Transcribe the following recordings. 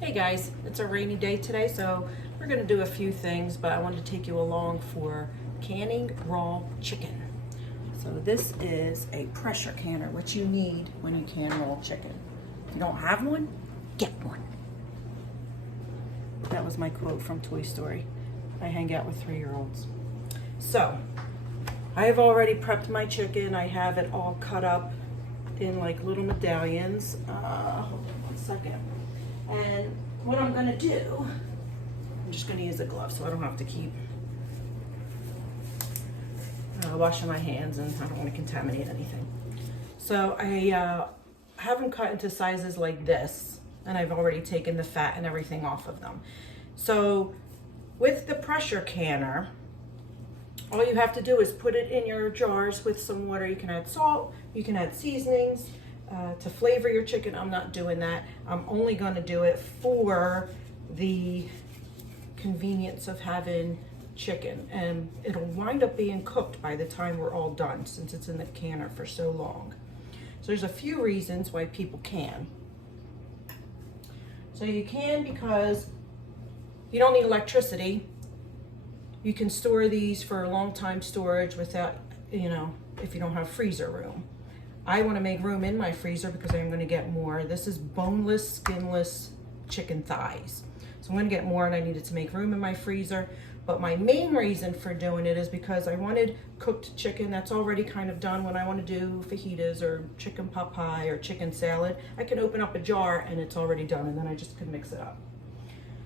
Hey guys, it's a rainy day today, so we're going to do a few things, but I wanted to take you along for canning raw chicken. So this is a pressure canner, which you need when you can raw chicken. If you don't have one, get one. That was my quote from Toy Story. I hang out with 3-year-olds. So I have already prepped my chicken. I have it all cut up in like little medallions. Hold on one second. And what I'm gonna do, I'm just gonna use a glove so I don't have to keep washing my hands, and I don't wanna contaminate anything. So I have them cut into sizes like this, and I've already taken the fat and everything off of them. So with the pressure canner, all you have to do is put it in your jars with some water. You can add salt, you can add seasonings, to flavor your chicken. I'm not doing that. I'm only going to do it for the convenience of having chicken, and it'll wind up being cooked by the time we're all done since it's in the canner for so long. So there's a few reasons why people can. So you can because you don't need electricity. You can store these for a long time storage without, if you don't have freezer room. I want to make room in my freezer because I'm going to get more. This is boneless, skinless chicken thighs. So I'm going to get more, and I needed to make room in my freezer. But my main reason for doing it is because I wanted cooked chicken that's already kind of done. When I want to do fajitas or chicken pot pie or chicken salad, I can open up a jar and it's already done, and then I just can mix it up.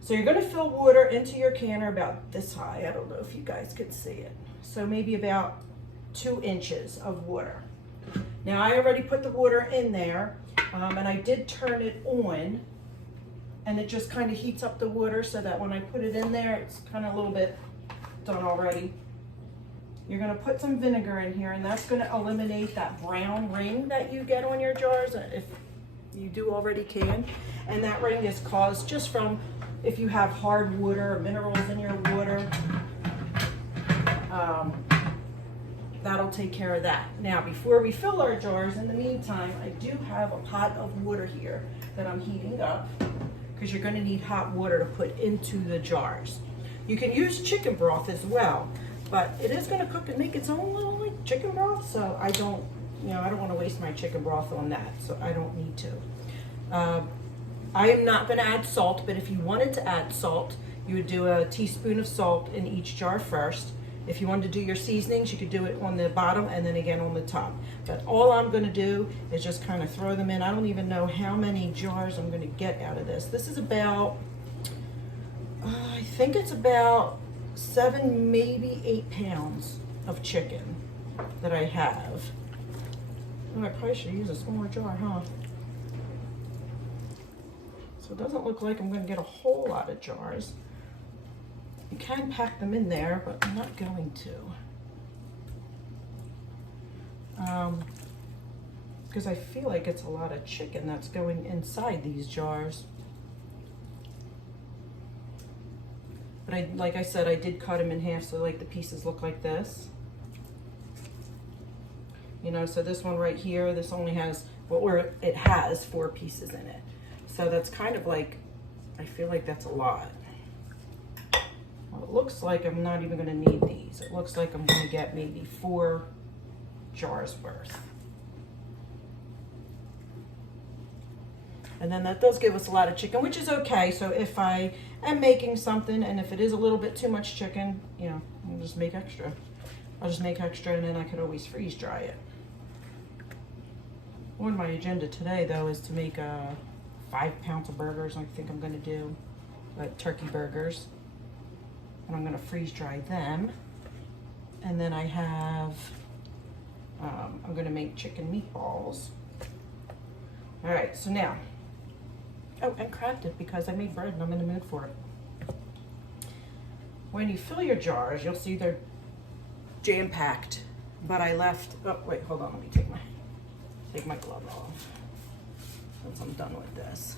So you're going to fill water into your canner about this high. I don't know if you guys can see it. So maybe about 2 inches of water. Now I already put the water in there, and I did turn it on, and it just kind of heats up the water so that when I put it in there, it's kind of a little bit done already. You're going to put some vinegar in here, and that's going to eliminate that brown ring that you get on your jars if you do already can. And that ring is caused just from if you have hard water or minerals in your water. That'll take care of that. Now, before we fill our jars, in the meantime, I do have a pot of water here that I'm heating up, because you're going to need hot water to put into the jars. You can use chicken broth as well, but it is going to cook and make its own little like chicken broth, so I don't want to waste my chicken broth on that, so I don't need to. I am not going to add salt, but if you wanted to add salt, you would do a teaspoon of salt in each jar first. If you wanted to do your seasonings, you could do it on the bottom and then again on the top. But all I'm going to do is just kind of throw them in. I don't even know how many jars I'm going to get out of this. This is about, I think it's about 7, maybe 8 pounds of chicken that I have. Oh, I probably should use a smaller jar, huh? So it doesn't look like I'm going to get a whole lot of jars. You can pack them in there, but I'm not going to. Because I feel like it's a lot of chicken that's going inside these jars. But like I said, I did cut them in half, so like the pieces look like this. So this one right here, this only has, it has 4 pieces in it. So that's kind of like, I feel like that's a lot. Well, it looks like I'm not even going to need these. It looks like I'm going to get maybe 4 jars worth. And then that does give us a lot of chicken, which is okay. So if I am making something, and if it is a little bit too much chicken, I'll just make extra. I'll just make extra, and then I could always freeze dry it. On my agenda today, though, is to make 5 pounds of burgers. I think I'm going to do turkey burgers. And I'm going to freeze dry them. And then I have, I'm going to make chicken meatballs. All right, so now, and cracked it because I made bread and I'm in the mood for it. When you fill your jars, you'll see they're jam-packed, but I left, oh wait, hold on, let me take my glove off once I'm done with this.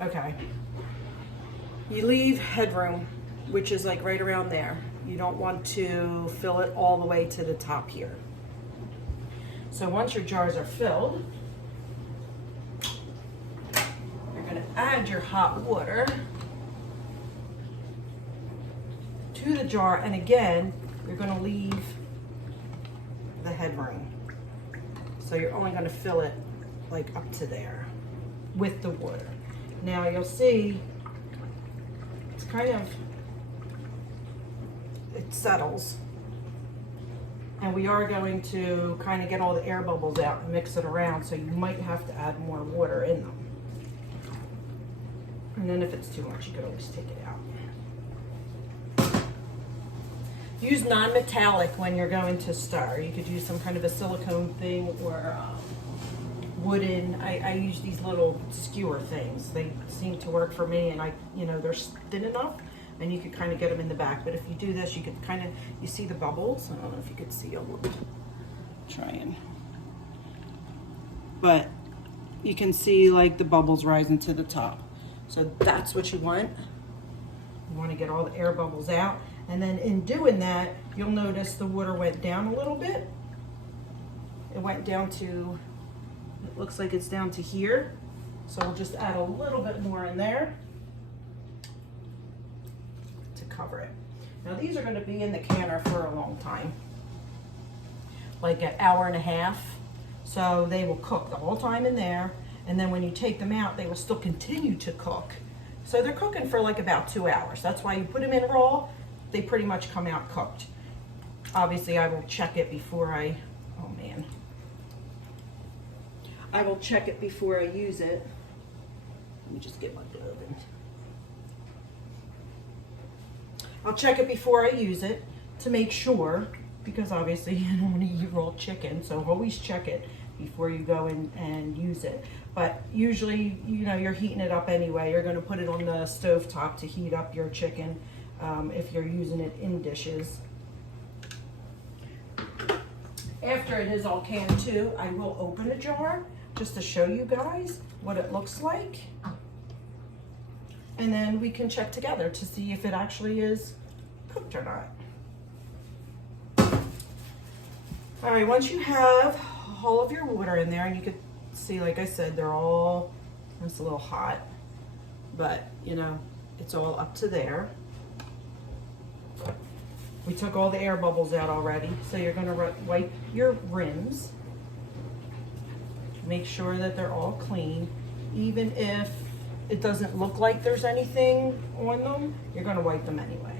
Okay. You leave headroom, which is like right around there. You don't want to fill it all the way to the top here. So once your jars are filled, add your hot water to the jar, and again, you're going to leave the headroom. So you're only going to fill it like up to there with the water. Now you'll see it's kind of, it settles. And we are going to kind of get all the air bubbles out and mix it around, so you might have to add more water in them. And then if it's too much, you could always take it out. Use non-metallic when you're going to stir. You could use some kind of a silicone thing or wooden. I use these little skewer things. They seem to work for me, and they're thin enough, and you could kind of get them in the back. But if you do this, you could kind of, you see the bubbles? I don't know if you could see a little. Trying. But you can see like the bubbles rising to the top. So that's what you want. You want to get all the air bubbles out. And then in doing that, you'll notice the water went down a little bit. It went down to, it looks like it's down to here. So we'll just add a little bit more in there to cover it. Now these are going to be in the canner for a long time, like an hour and a half. So they will cook the whole time in there. And then when you take them out, they will still continue to cook. So they're cooking for like about 2 hours. That's why you put them in raw. They pretty much come out cooked. Obviously, I will check it before I, oh man. I will check it before I use it. Let me just get my glove in. I'll check it before I use it to make sure, because obviously you don't want to eat raw chicken, so always check it before you go in and use it. But usually, you're heating it up anyway. You're going to put it on the stove top to heat up your chicken if you're using it in dishes. After it is all canned too, I will open a jar just to show you guys what it looks like. And then we can check together to see if it actually is cooked or not. All right, once you have all of your water in there, and you can see, like I said, they're all, it's a little hot, but it's all up to there. We took all the air bubbles out already, so you're going to wipe your rims. Make sure that they're all clean. Even if it doesn't look like there's anything on them, you're going to wipe them anyway.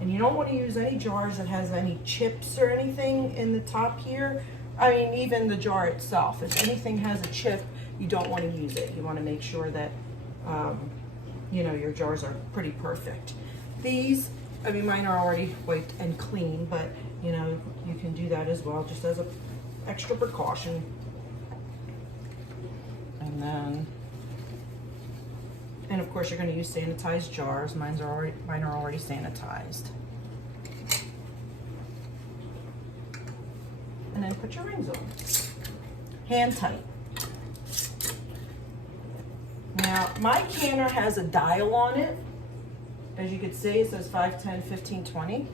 And you don't want to use any jars that has any chips or anything in the top here. I mean, even the jar itself. If anything has a chip, you don't want to use it. You want to make sure that, your jars are pretty perfect. These, mine are already wiped and clean, but, you can do that as well, just as an extra precaution. And of course, you're going to use sanitized jars. Mine are already sanitized. And then put your rings on. Hand tight. Now, my canner has a dial on it. As you can see, it says 5, 10, 15, 20.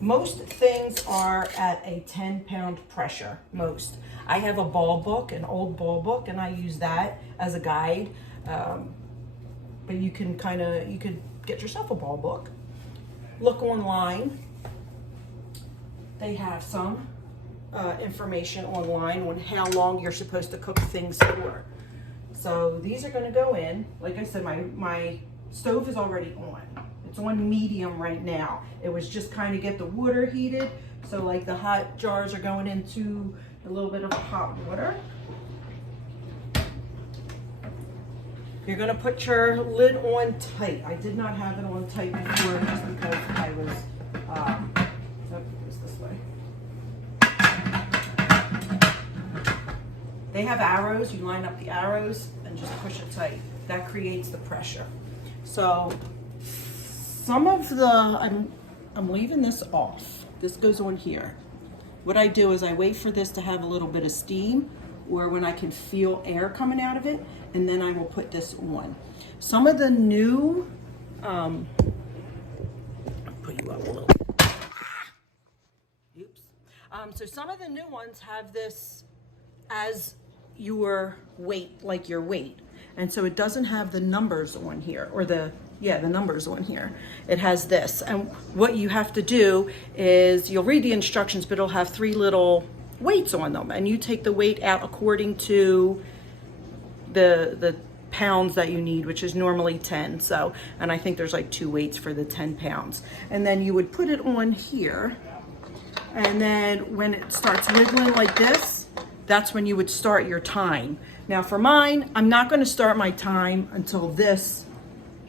Most things are at a 10-pound pressure, most. I have a ball book, an old ball book, and I use that as a guide. But you could get yourself a ball book. Look online. They have some information online on how long you're supposed to cook things for. So these are going to go in. Like I said, my stove is already on. It's on medium right now. It was just kind of get the water heated. So like the hot jars are going into a little bit of hot water. You're going to put your lid on tight. I did not have it on tight before just because I was, this way. They have arrows. You line up the arrows and just push it tight. That creates the pressure. So some of the, I'm leaving this off. This goes on here. What I do is I wait for this to have a little bit of steam, or when I can feel air coming out of it, and then I will put this on. Some of the new, I'll put you up a little. Oops. So some of the new ones have this as your weight, like your weight. And so it doesn't have the numbers on here, or the numbers on here. It has this. And what you have to do is, you'll read the instructions, but it'll have 3 little weights on them. And you take the weight out according to the pounds that you need, which is normally 10. So, and I think there's like 2 weights for the 10 pounds. And then you would put it on here. And then when it starts wiggling like this, that's when you would start your time. Now for mine, I'm not going to start my time until this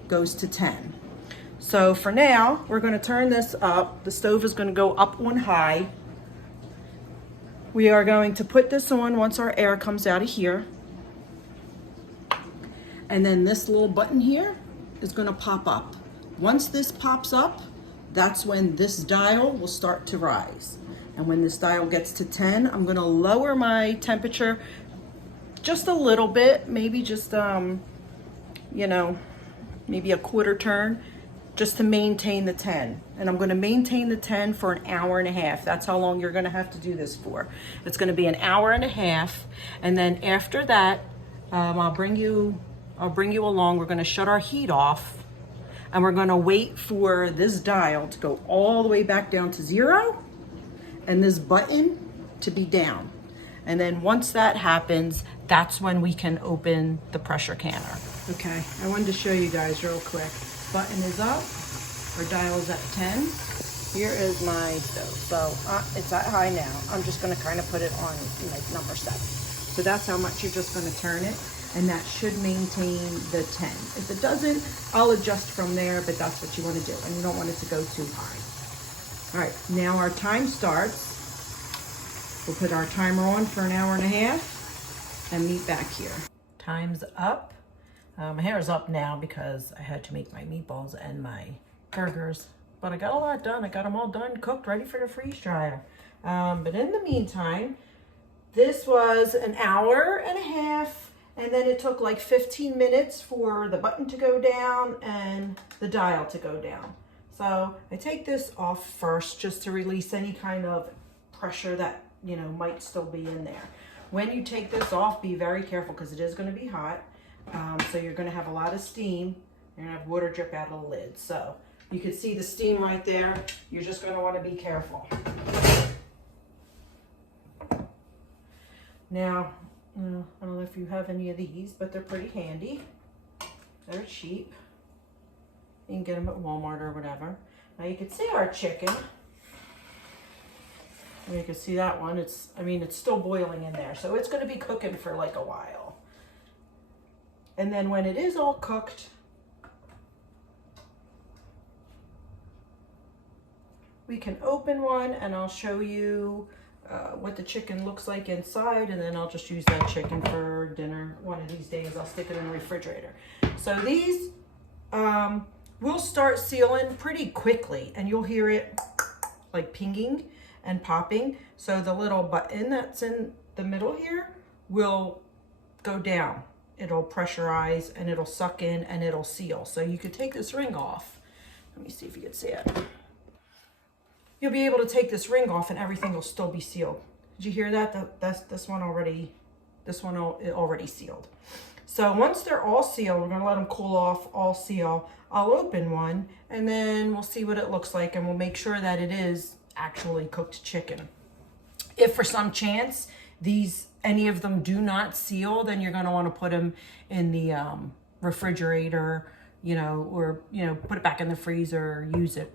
goes to 10. So for now, we're going to turn this up. The stove is going to go up on high. We are going to put this on once our air comes out of here. And then this little button here is going to pop up. Once this pops up, that's when this dial will start to rise. And when this dial gets to 10, I'm going to lower my temperature just a little bit, maybe just, you know, maybe a quarter turn, just to maintain the 10. And I'm going to maintain the 10 for an hour and a half. That's how long you're going to have to do this for. It's going to be an hour and a half. And then after that, I'll bring you along. We're going to shut our heat off. And we're going to wait for this dial to go all the way back down to 0 and this button to be down. And then once that happens, that's when we can open the pressure canner. Okay, I wanted to show you guys real quick. Button is up, our dial is at 10. Here is my stove. So it's at high now. I'm just going to kind of put it on like number 7. So that's how much you're just going to turn it. And that should maintain the 10. If it doesn't, I'll adjust from there, but that's what you want to do. And you don't want it to go too high. All right, now our time starts. We'll put our timer on for an hour and a half and meet back here. Time's up. My hair is up now because I had to make my meatballs and my burgers. But I got a lot done. I got them all done, cooked, ready for the freeze dryer. But in the meantime, this was an hour and a half. And then it took like 15 minutes for the button to go down and the dial to go down. So I take this off first just to release any kind of pressure that, you know, might still be in there. When you take this off, be very careful because it is going to be hot. So you're going to have a lot of steam. You're going to have water drip out of the lid. So you can see the steam right there. You're just going to want to be careful. Now, I don't know if you have any of these, but they're pretty handy. They're cheap. You can get them at Walmart or whatever. Now you can see our chicken. And you can see that one. It's still boiling in there. So it's going to be cooking for like a while. And then when it is all cooked, we can open one and I'll show you what the chicken looks like inside, and then I'll just use that chicken for dinner. One of these days I'll stick it in the refrigerator. So these will start sealing pretty quickly, and you'll hear it like pinging and popping. So the little button that's in the middle here will go down. It'll pressurize and it'll suck in and it'll seal. So you could take this ring off. Let me see if you can see it. You'll be able to take this ring off and everything will still be sealed. Did you hear that? This one already sealed. So once they're all sealed, we're gonna let them cool off, all seal. I'll open one and then we'll see what it looks like, and we'll make sure that it is actually cooked chicken. If for some chance any of them do not seal, then you're gonna wanna put them in the refrigerator, or put it back in the freezer, use it,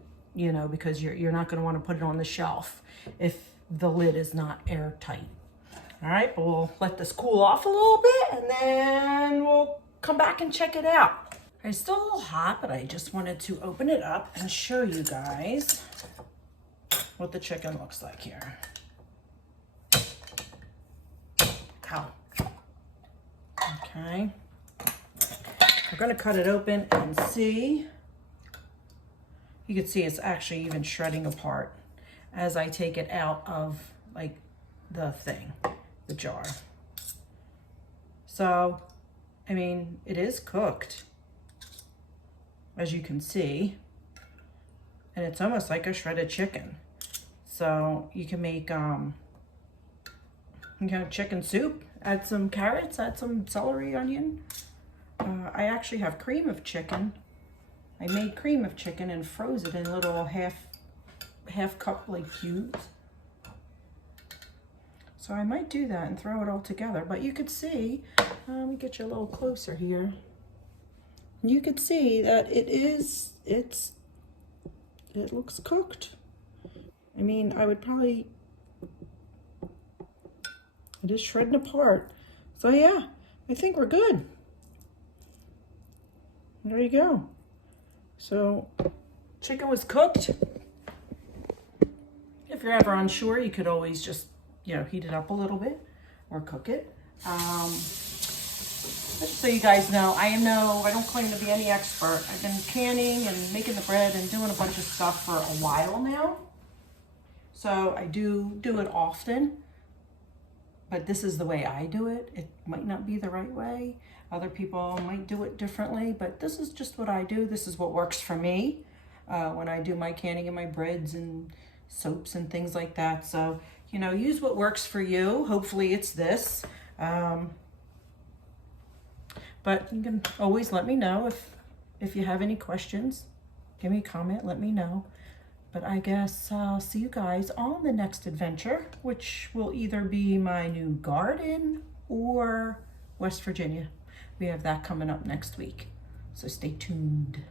because you're not going to want to put it on the shelf if the lid is not airtight. All right, but we'll let this cool off a little bit and then we'll come back and check it out. It's still a little hot, but I just wanted to open it up and show you guys what the chicken looks like here. Ow. Okay. We're going to cut it open and see. You can see it's actually even shredding apart as I take it out of like the jar. So, it is cooked, as you can see, and it's almost like a shredded chicken. So you can make chicken soup, add some carrots, add some celery, onion, I actually have cream of chicken. I made cream of chicken and froze it in little half cup like cubes. So I might do that and throw it all together, but you could see, let me get you a little closer here. You could see that it looks cooked. I mean, I would probably, it is shredding apart. So yeah, I think we're good. There you go. So chicken was cooked. If you're ever unsure, you could always just, you know, heat it up a little bit or cook it. Just so you guys know, I don't claim to be any expert. I've been canning and making the bread and doing a bunch of stuff for a while now. So I do it often, but this is the way I do it. It might not be the right way. Other people might do it differently, but this is just what I do. This is what works for me when I do my canning and my breads and soaps and things like that. So, you know, use what works for you. Hopefully it's this. But you can always let me know if you have any questions. Give me a comment, let me know. But I guess I'll see you guys on the next adventure, which will either be my new garden or West Virginia. We have that coming up next week. So stay tuned.